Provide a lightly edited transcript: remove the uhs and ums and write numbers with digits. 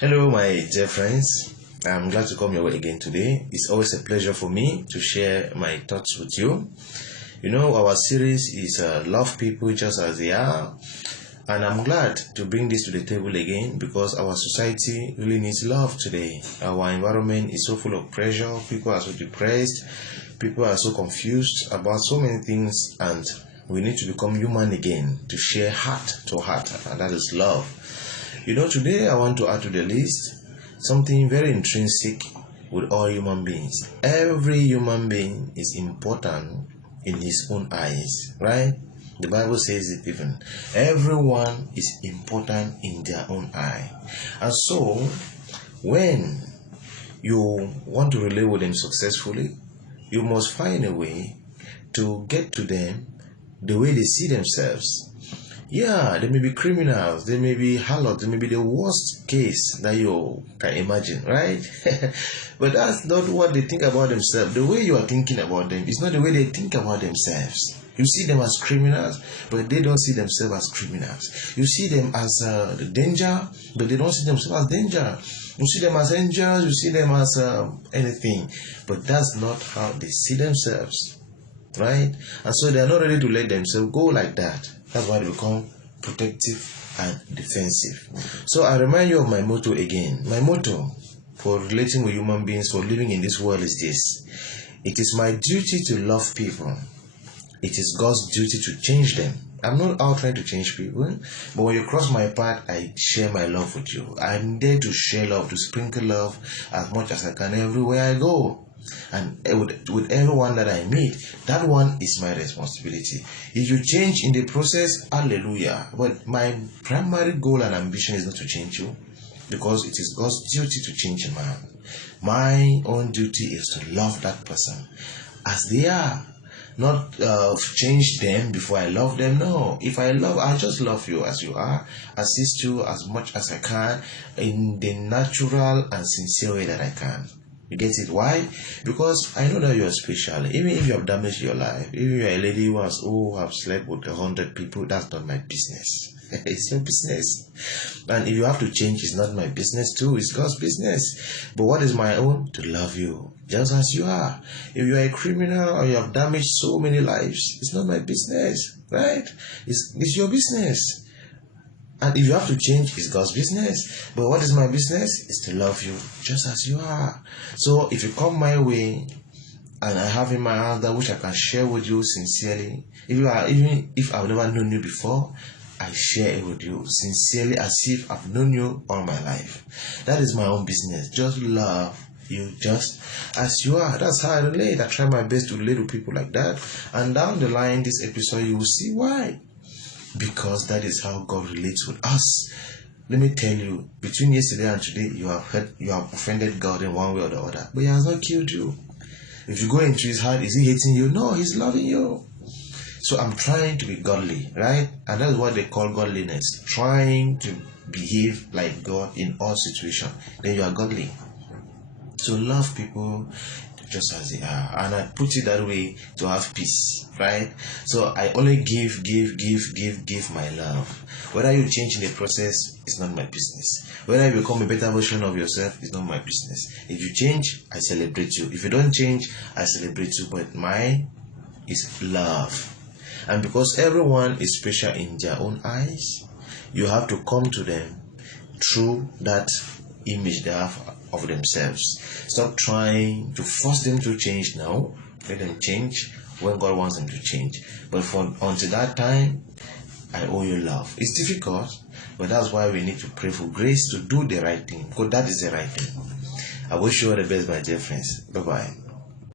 Hello, my dear friends. I'm glad to come your way again today. It's always a pleasure for me to share my thoughts with you. You know, our series is Love People Just As They Are. And I'm glad to bring this to the table again because our society really needs love today. Our environment is so full of pressure. People are so depressed. People are so confused about so many things. And we need to become human again to share heart to heart. And that is love. You know, today I want to add to the list something very intrinsic with all human beings. Every human being is important in his own eyes, right? The Bible says it even. Everyone is important in their own eye. And so, when you want to relate with them successfully, you must find a way to get to them the way they see themselves. Yeah, they may be criminals, they may be harlots, they may be the worst case that you can imagine, right? But that's not what they think about themselves. The way you are thinking about them is not the way they think about themselves. You see them as criminals, but they don't see themselves as criminals. You see them as danger, but they don't see themselves as danger. You see them as angels, you see them as anything, but that's not how they see themselves, right? And so they are not ready to let themselves go like that. That's why they become protective and defensive. So I remind you of my motto again. My motto for relating with human beings, for living in this world is this. It is my duty to love people. It is God's duty to change them. I'm not out trying to change people, but when you cross my path, I share my love with you. I'm there to share love, to sprinkle love as much as I can everywhere I go. And with everyone that I meet, that one is my responsibility. If you change in the process, hallelujah. But my primary goal and ambition is not to change you, because it is God's duty to change a man. My own duty is to love that person as they are. Not change them before I love them. No, if I just love you as you are, assist you as much as I can in the natural and sincere way that I can. You get it? Why? Because I know that you are special. Even if you have damaged your life, even if you are a lady who have slept with 100 people, that's not my business. It's your business. And if you have to change, it's not my business too. It's God's business. But what is my own? To love you just as you are. If you are a criminal or you have damaged so many lives, it's not my business, right? It's your business. And if you have to change, it's God's business. But what is my business? Is to love you just as you are. So if you come my way and I have in my hand that which I can share with you sincerely, even if I've never known you before, I share it with you sincerely as if I've known you all my life. That is my own business. Just love you just as you are. That's how I relate. I try my best to relate with people like that. And down the line, this episode, you will see why. Because that is how God relates with us. Let me tell you, between yesterday and today, you have offended God in one way or the other. But He has not killed you. If you go into His heart, is He hating you? No, He's loving you. So I'm trying to be godly, right? And that's what they call godliness. Trying to behave like God in all situations. Then you are godly. So love people just as they are. And I put it that way to have peace, right? So I only give my love. Whether you change in the process, it's not my business. Whether you become a better version of yourself, it's not my business. If you change, I celebrate you. If you don't change, I celebrate you. But mine is love. And because everyone is special in their own eyes, you have to come to them through that image they have of themselves. Stop trying to force them to change now. Let them change when God wants them to change. But until that time, I owe you love. It's difficult, but that's why we need to pray for grace to do the right thing, because that is the right thing. I wish you all the best, my dear friends. Bye-bye.